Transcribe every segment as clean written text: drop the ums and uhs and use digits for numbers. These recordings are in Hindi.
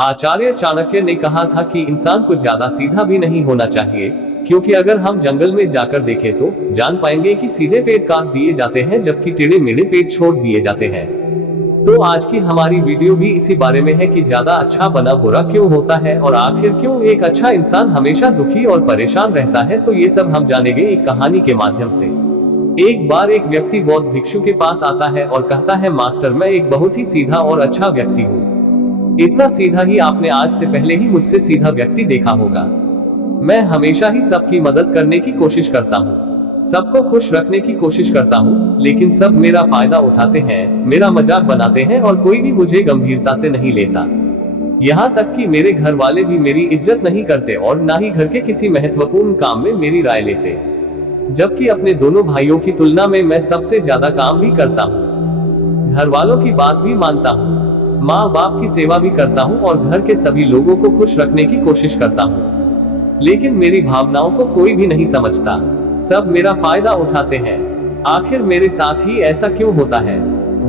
आचार्य चाणक्य ने कहा था कि इंसान को ज्यादा सीधा भी नहीं होना चाहिए, क्योंकि अगर हम जंगल में जाकर देखें तो जान पाएंगे कि सीधे पेड़ काट दिए जाते हैं जबकि टेढ़े मेढ़े पेड़ छोड़ दिए जाते हैं। तो आज की हमारी वीडियो भी इसी बारे में है कि ज्यादा अच्छा बना बुरा क्यों होता है और आखिर क्यों एक अच्छा इंसान हमेशा दुखी और परेशान रहता है। तो ये सब हम जानेंगे एक कहानी के माध्यम से। एक बार एक व्यक्ति बौद्ध भिक्षु के पास आता है और कहता है, मास्टर, मैं एक बहुत ही सीधा और अच्छा व्यक्ति हूँ। इतना सीधा ही आपने आज से पहले ही मुझसे सीधा व्यक्ति देखा होगा। मैं हमेशा ही सबकी मदद करने की कोशिश करता हूँ, सबको खुश रखने की कोशिश करता हूँ, लेकिन सब मेरा फायदा उठाते हैं, मेरा मजाक बनाते हैं और कोई भी मुझे गंभीरता से नहीं लेता। यहाँ तक कि मेरे घर वाले भी मेरी इज्जत नहीं करते और ना ही घर के किसी महत्वपूर्ण काम में मेरी राय लेते, जबकि अपने दोनों भाइयों की तुलना में मैं सबसे ज्यादा काम भी करता हूँ, घर वालों की बात भी मानता हूँ, माँ बाप की सेवा भी करता हूँ और घर के सभी लोगों को खुश रखने की कोशिश करता हूँ। लेकिन मेरी भावनाओं को कोई भी नहीं समझता, सब मेरा फायदा उठाते हैं। आखिर मेरे साथ ही ऐसा क्यों होता है?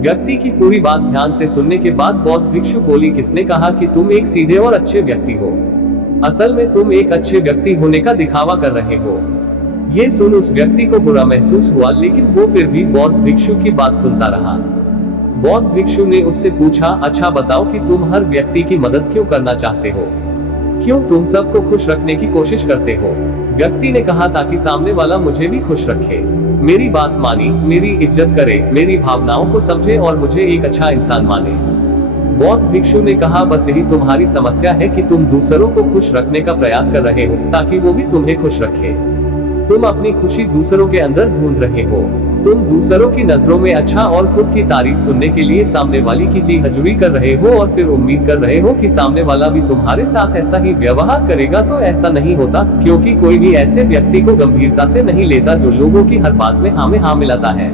व्यक्ति की पूरी बात ध्यान से सुनने के बाद बौद्ध भिक्षु बोली, किसने कहा कि तुम एक सीधे और अच्छे व्यक्ति हो? असल में तुम एक अच्छे व्यक्ति होने का दिखावा कर रहे हो। ये सुन उस व्यक्ति को बुरा महसूस हुआ, लेकिन वो फिर भी बौद्ध भिक्षु की बात सुनता रहा। बौद्ध भिक्षु ने उससे पूछा, अच्छा बताओ कि तुम हर व्यक्ति की मदद क्यों करना चाहते हो? क्यों तुम सबको खुश रखने की कोशिश करते हो? व्यक्ति ने कहा, ताकि सामने वाला मुझे भी खुश रखे, मेरी बात मानी, मेरी इज्जत करे, मेरी भावनाओं को समझे और मुझे एक अच्छा इंसान माने। बौद्ध भिक्षु ने कहा, बस यही तुम्हारी समस्या है कि तुम दूसरों को खुश रखने का प्रयास कर रहे हो ताकि वो भी तुम्हें खुश रखे। तुम अपनी खुशी दूसरों के अंदर ढूंढ रहे हो। तुम दूसरों की नजरों में अच्छा और खुद की तारीफ सुनने के लिए सामने वाली की जी हजूरी कर रहे हो और फिर उम्मीद कर रहे हो कि सामने वाला भी तुम्हारे साथ ऐसा ही व्यवहार करेगा। तो ऐसा नहीं होता, क्योंकि कोई भी ऐसे व्यक्ति को गंभीरता से नहीं लेता जो लोगों की हर बात में हाँ में हाँ मिलाता है।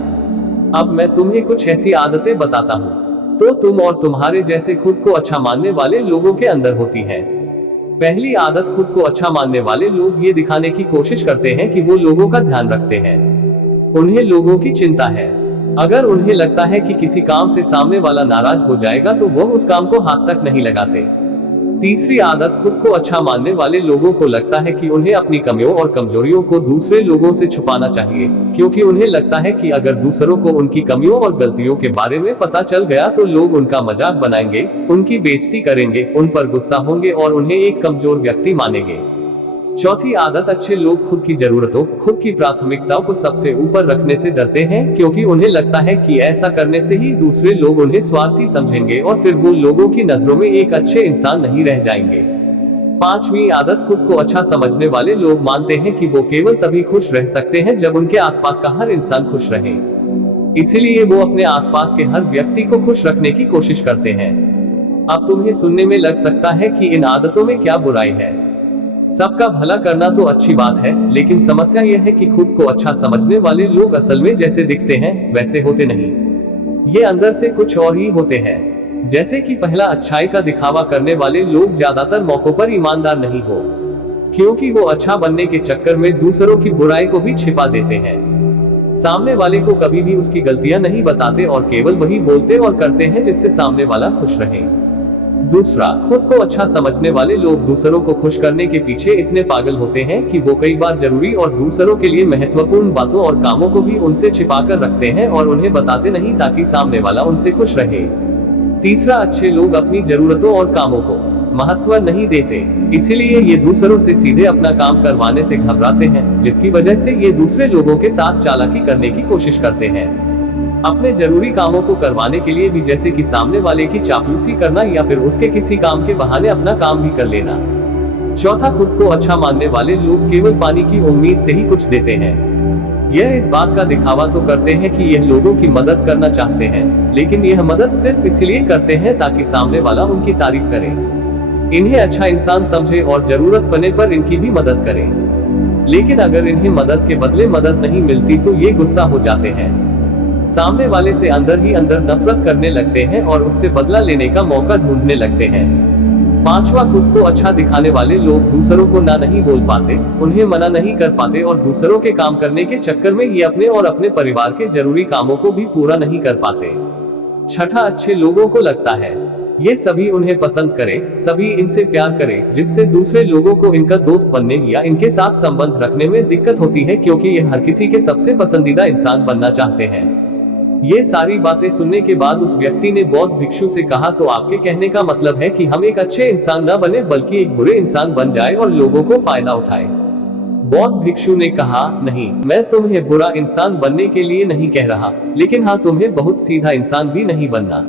अब मैं तुम्हें कुछ ऐसी आदतें बताता हूँ तो तुम और तुम्हारे जैसे खुद को अच्छा मानने वाले लोगों के अंदर होती है। पहली आदत, खुद को अच्छा मानने वाले लोग ये दिखाने की कोशिश करते हैं कि वो लोगों का ध्यान रखते हैं, उन्हें लोगों की चिंता है। अगर उन्हें लगता है कि किसी काम से सामने वाला नाराज हो जाएगा तो वो उस काम को हाथ तक नहीं लगाते। तीसरी आदत, खुद को अच्छा मानने वाले लोगों को लगता है कि उन्हें अपनी कमियों और कमजोरियों को दूसरे लोगों से छुपाना चाहिए, क्योंकि उन्हें लगता है कि अगर दूसरों को उनकी कमियों और गलतियों के बारे में पता चल गया तो लोग उनका मजाक बनाएंगे, उनकी बेइज्जती करेंगे, उन पर गुस्सा होंगे और उन्हें एक कमजोर व्यक्ति मानेंगे। चौथी आदत, अच्छे लोग खुद की जरूरतों, खुद की प्राथमिकताओं को सबसे ऊपर रखने से डरते हैं, क्योंकि उन्हें लगता है कि ऐसा करने से ही दूसरे लोग उन्हें स्वार्थी समझेंगे और फिर वो लोगों की नजरों में एक अच्छे इंसान नहीं रह जाएंगे। पांचवी आदत, खुद को अच्छा समझने वाले लोग मानते हैं कि वो केवल तभी खुश रह सकते हैं जब उनके आसपास का हर इंसान खुश रहे। इसीलिए वो अपने आसपास के हर व्यक्ति को खुश रखने की कोशिश करते हैं। अब तुम्हें सुनने में लग सकता है कि इन आदतों में क्या बुराई है। सबका भला करना तो अच्छी बात है, लेकिन समस्या यह है कि खुद को अच्छा समझने वाले लोग असल में जैसे दिखते हैं वैसे होते नहीं। ये अंदर से कुछ और ही होते हैं। जैसे कि पहला, अच्छाई का दिखावा करने वाले लोग ज्यादातर मौकों पर ईमानदार नहीं हो, क्योंकि वो अच्छा बनने के चक्कर में दूसरों की बुराई को भी छिपा देते हैं। सामने वाले को कभी भी उसकी गलतियां नहीं बताते और केवल वही बोलते और करते हैं जिससे सामने वाला खुश रहे। दूसरा, खुद को अच्छा समझने वाले लोग दूसरों को खुश करने के पीछे इतने पागल होते हैं कि वो कई बार जरूरी और दूसरों के लिए महत्वपूर्ण बातों और कामों को भी उनसे छिपाकर रखते हैं और उन्हें बताते नहीं ताकि सामने वाला उनसे खुश रहे। तीसरा, अच्छे लोग अपनी जरूरतों और कामों को महत्व नहीं देते, इसीलिए ये दूसरों से सीधे अपना काम करवाने से घबराते हैं, जिसकी वजह से ये दूसरे लोगों के साथ चालाकी करने की कोशिश करते हैं, अपने जरूरी कामों को करवाने के लिए भी, जैसे कि सामने वाले की चापलूसी करना या फिर उसके किसी काम के बहाने अपना काम भी कर लेना। चौथा, खुद को अच्छा मानने वाले लोग केवल पानी की उम्मीद से ही कुछ देते हैं। यह इस बात का दिखावा तो करते हैं कि यह लोगों की मदद करना चाहते हैं, लेकिन यह मदद सिर्फ इसलिए करते हैं ताकि सामने वाला उनकी तारीफ करे, इन्हें अच्छा इंसान समझे और जरूरत पड़ने पर इनकी भी मदद करे। लेकिन अगर इन्हें मदद के बदले मदद नहीं मिलती तो ये गुस्सा हो जाते हैं, सामने वाले से अंदर ही अंदर नफरत करने लगते हैं और उससे बदला लेने का मौका ढूंढने लगते हैं। पांचवा, खुद को अच्छा दिखाने वाले लोग दूसरों को ना नहीं बोल पाते, उन्हें मना नहीं कर पाते और दूसरों के काम करने के चक्कर में ये अपने और अपने परिवार के जरूरी कामों को भी पूरा नहीं कर पाते। छठा, अच्छे लोगों को लगता है ये सभी उन्हें पसंद करें, सभी इनसे प्यार करें, जिससे दूसरे लोगों को इनका दोस्त बनने या इनके साथ संबंध रखने में दिक्कत होती है, क्योंकि ये हर किसी के सबसे पसंदीदा इंसान बनना चाहते हैं। ये सारी बातें सुनने के बाद उस व्यक्ति ने बौद्ध भिक्षु से कहा, तो आपके कहने का मतलब है कि हम एक अच्छे इंसान न बने बल्कि एक बुरे इंसान बन जाए और लोगों को फायदा उठाए। बौद्ध भिक्षु ने कहा, नहीं, मैं तुम्हें बुरा इंसान बनने के लिए नहीं कह रहा, लेकिन हाँ, तुम्हें बहुत सीधा इंसान भी नहीं बनना।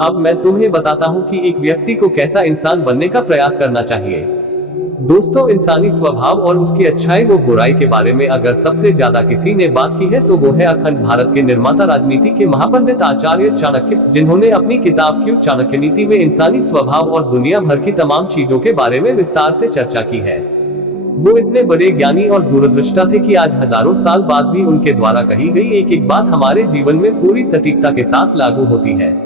अब मैं तुम्हें बताता हूँ कि एक व्यक्ति को कैसा इंसान बनने का प्रयास करना चाहिए। दोस्तों, इंसानी स्वभाव और उसकी अच्छाई व बुराई के बारे में अगर सबसे ज्यादा किसी ने बात की है तो वो है अखंड भारत के निर्माता, राजनीति के महापंडित आचार्य चाणक्य, जिन्होंने अपनी किताब क्यों चाणक्य नीति में इंसानी स्वभाव और दुनिया भर की तमाम चीजों के बारे में विस्तार से चर्चा की है। वो इतने बड़े ज्ञानी और दूरदृष्टा थे कि आज हजारों साल बाद भी उनके द्वारा कही गई एक एक बात हमारे जीवन में पूरी सटीकता के साथ लागू होती है।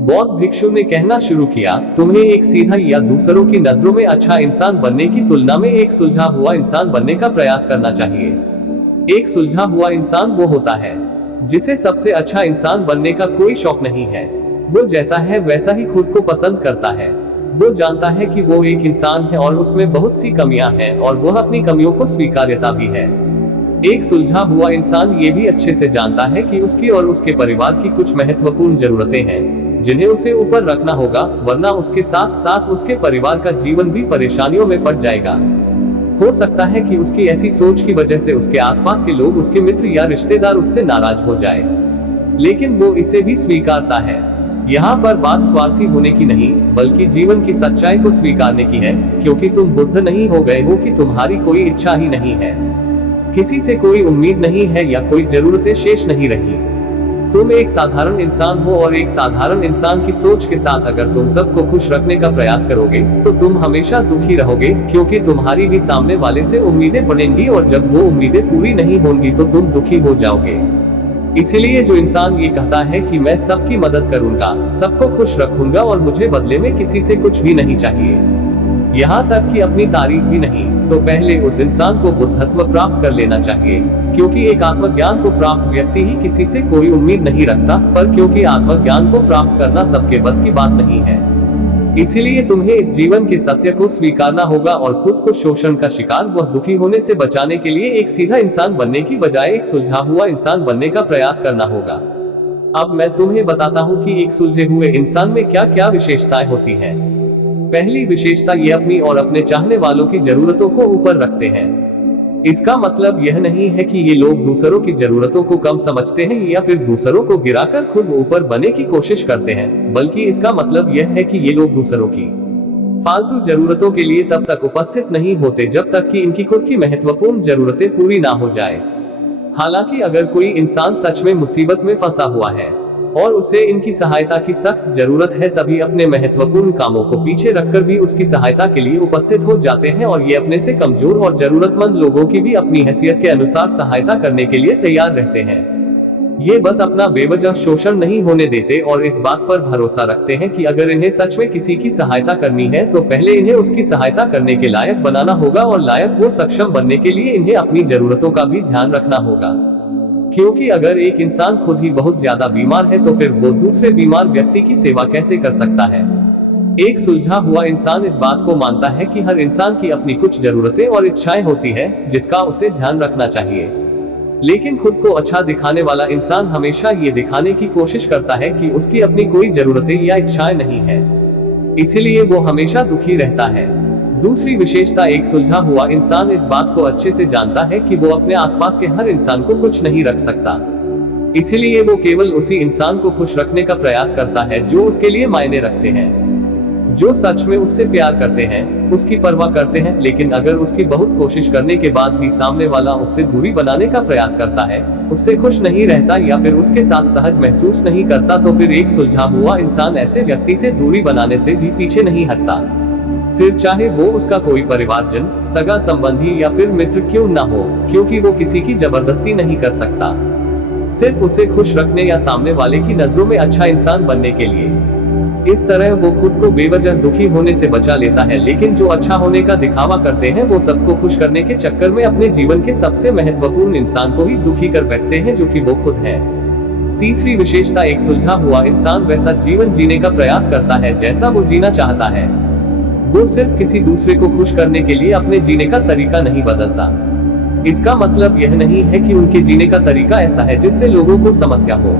बौद्ध भिक्षु ने कहना शुरू किया, तुम्हें एक सीधा या दूसरों की नजरों में अच्छा इंसान बनने की तुलना में एक सुलझा हुआ इंसान बनने का प्रयास करना चाहिए। एक सुलझा हुआ इंसान वो होता है जिसे सबसे अच्छा इंसान बनने का कोई शौक नहीं है। वो जैसा है वैसा ही खुद को पसंद करता है। वो जानता है कि वो एक इंसान है और उसमें बहुत सी कमियां हैं और वह अपनी कमियों को स्वीकार्यता भी है। एक सुलझा हुआ इंसान ये भी अच्छे से जानता है कि उसकी और उसके परिवार की कुछ महत्वपूर्ण जरूरतें हैं जिन्हें उसे ऊपर रखना होगा, वरना उसके साथ साथ उसके परिवार का जीवन भी परेशानियों में पड़ जाएगा। हो सकता है कि उसकी ऐसी सोच की वजह से उसके आसपास के लोग, उसके मित्र या रिश्तेदार उससे नाराज हो जाए, लेकिन वो इसे भी स्वीकारता है। यहाँ पर बात स्वार्थी होने की नहीं बल्कि जीवन की सच्चाई को स्वीकारने की है, क्योंकि तुम बुद्ध नहीं हो गए हो कि तुम्हारी कोई इच्छा ही नहीं है, किसी से कोई उम्मीद नहीं है या कोई जरूरतें शेष नहीं रही। तुम एक साधारण इंसान हो और एक साधारण इंसान की सोच के साथ अगर तुम सबको खुश रखने का प्रयास करोगे तो तुम हमेशा दुखी रहोगे, क्योंकि तुम्हारी भी सामने वाले से उम्मीदें बनेंगी और जब वो उम्मीदें पूरी नहीं होंगी तो तुम दुखी हो जाओगे। इसलिए जो इंसान ये कहता है कि मैं सबकी मदद करूंगा, सबको खुश रखूंगा और मुझे बदले में किसी से कुछ भी नहीं चाहिए, यहाँ तक कि अपनी तारीफ भी नहीं, तो पहले उस इंसान को बुद्धत्व प्राप्त कर लेना चाहिए, क्योंकि एक आत्मज्ञान को प्राप्त व्यक्ति ही किसी से कोई उम्मीद नहीं रखता, पर क्योंकि आत्मज्ञान को प्राप्त करना सबके बस की बात नहीं है। इसीलिए तुम्हें इस जीवन के सत्य को स्वीकारना होगा और खुद को शोषण का शिकार व दुखी होने से बचाने के लिए एक सीधा इंसान बनने की बजाय एक सुलझा हुआ इंसान बनने का प्रयास करना होगा। अब मैं तुम्हें बताता हूँ कि एक सुलझे हुए इंसान में क्या क्या विशेषताएं होती हैं। पहली विशेषता, ये अपनी और अपने चाहने वालों की जरूरतों को ऊपर रखते हैं। इसका मतलब यह नहीं है कि ये लोग दूसरों की जरूरतों को कम समझते हैं या फिर दूसरों को गिराकर खुद ऊपर बनने की कोशिश करते हैं, बल्कि इसका मतलब यह है कि ये लोग दूसरों की फालतू जरूरतों के लिए तब तक उपस्थित नहीं होते जब तक कि इनकी खुद की महत्वपूर्ण जरूरतें पूरी ना हो जाए। हालांकि अगर कोई इंसान सच में मुसीबत में फंसा हुआ है और उसे इनकी सहायता की सख्त जरूरत है, तभी अपने महत्वपूर्ण कामों को पीछे रखकर भी उसकी सहायता के लिए उपस्थित हो जाते हैं और ये अपने से कमजोर और जरूरतमंद लोगों की भी अपनी हैसियत के अनुसार सहायता करने के लिए तैयार रहते हैं। ये बस अपना बेवजह शोषण नहीं होने देते और इस बात पर भरोसा रखते हैं कि अगर इन्हें सच में किसी की सहायता करनी है तो पहले इन्हें उसकी सहायता करने के लायक बनाना होगा और लायक वो सक्षम बनने के लिए इन्हें अपनी जरूरतों का भी ध्यान रखना होगा। क्योंकि अगर एक इंसान खुद ही बहुत ज्यादा बीमार है तो फिर वो दूसरे बीमार व्यक्ति की सेवा कैसे कर सकता है। एक सुलझा हुआ इंसान इस बात को मानता है कि हर इंसान की अपनी कुछ जरूरतें और इच्छाएं होती है जिसका उसे ध्यान रखना चाहिए, लेकिन खुद को अच्छा दिखाने वाला इंसान हमेशा ये दिखाने की कोशिश करता है कि उसकी अपनी कोई जरूरतें या इच्छाएं नहीं है, इसीलिए वो हमेशा दुखी रहता है। दूसरी विशेषता, एक सुलझा हुआ इंसान इस बात को अच्छे से जानता है कि वो अपने आसपास के हर इंसान को कुछ नहीं रख सकता, इसलिए वो केवल उसी इंसान को खुश रखने का प्रयास करता है जो उसके लिए मायने रखते हैं, जो सच में उससे प्यार करते हैं, उसकी परवाह करते हैं। लेकिन अगर उसकी बहुत कोशिश करने के बाद भी सामने वाला उससे दूरी बनाने का प्रयास करता है, उससे खुश नहीं रहता या फिर उसके साथ सहज महसूस नहीं करता, तो फिर एक सुलझा हुआ इंसान ऐसे व्यक्ति से दूरी बनाने से भी पीछे नहीं हटता, फिर चाहे वो उसका कोई परिवारजन, सगा संबंधी या फिर मित्र क्यों ना हो, क्योंकि वो किसी की जबरदस्ती नहीं कर सकता, सिर्फ उसे खुश रखने या सामने वाले की नजरों में अच्छा इंसान बनने के लिए। इस तरह वो खुद को बेवजह दुखी होने से बचा लेता है, लेकिन जो अच्छा होने का दिखावा करते हैं वो सबको खुश करने के चक्कर में अपने जीवन के सबसे महत्वपूर्ण इंसान को ही दुखी कर बैठते हैं, जो कि वो खुद है। तीसरी विशेषता, एक सुलझा हुआ इंसान वैसा जीवन जीने का प्रयास करता है जैसा वो जीना चाहता है। वो सिर्फ किसी दूसरे को खुश करने के लिए अपने जीने का तरीका नहीं बदलता। इसका मतलब यह नहीं है कि उनके जीने का तरीका ऐसा है जिससे लोगों को समस्या हो।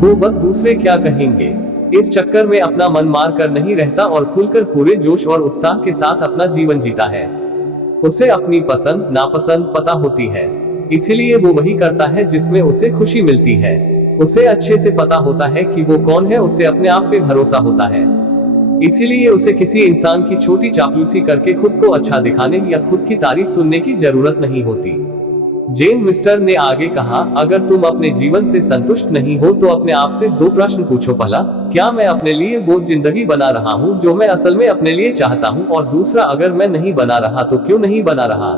वो बस दूसरे क्या कहेंगे इस चक्कर में अपना मन मार कर नहीं रहता और खुलकर पूरे जोश और उत्साह के साथ अपना जीवन जीता है। उसे अपनी पसंद नापसंद पता होती है, इसलिए वो वही करता है जिसमें उसे खुशी मिलती है। उसे अच्छे से पता होता है कि वो कौन है, उसे अपने आप पे भरोसा होता है, इसीलिए उसे किसी इंसान की छोटी चापलूसी करके खुद को अच्छा दिखाने या खुद की तारीफ सुनने की जरूरत नहीं होती। जेन मिस्टर ने आगे कहा, अगर तुम अपने जीवन से संतुष्ट नहीं हो तो अपने आप से 2 प्रश्न पूछो। पहला, क्या मैं अपने लिए वो जिंदगी बना रहा हूँ जो मैं असल में अपने लिए चाहता हूँ, और दूसरा, अगर मैं नहीं बना रहा तो क्यों नहीं बना रहा।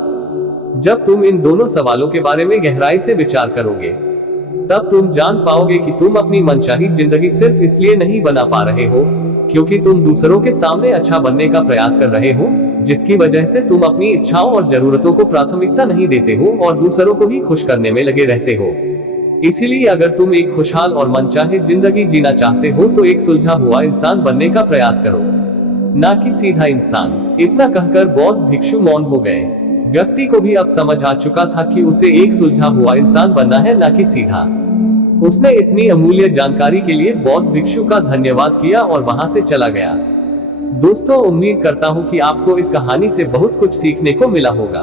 जब तुम इन दोनों सवालों के बारे में गहराई से विचार करोगे तब तुम जान पाओगे कि तुम अपनी मनचाही जिंदगी सिर्फ इसलिए नहीं बना पा रहे हो क्योंकि तुम दूसरों के सामने अच्छा बनने का प्रयास कर रहे हो, जिसकी वजह से तुम अपनी इच्छाओं और जरूरतों को प्राथमिकता नहीं देते हो और दूसरों को ही खुश करने में लगे रहते हो। इसीलिए अगर तुम एक खुशहाल और मनचाहे जिंदगी जीना चाहते हो तो एक सुलझा हुआ इंसान बनने का प्रयास करो, ना कि सीधा इंसान। इतना कहकर बौद्ध भिक्षु मौन हो गए। व्यक्ति को भी अब समझ आ चुका था कि उसे एक सुलझा हुआ इंसान बनना है, ना कि सीधा। उसने इतनी अमूल्य जानकारी के लिए बौद्ध भिक्षु का धन्यवाद किया और वहां से चला गया। दोस्तों, उम्मीद करता हूँ कि आपको इस कहानी से बहुत कुछ सीखने को मिला होगा।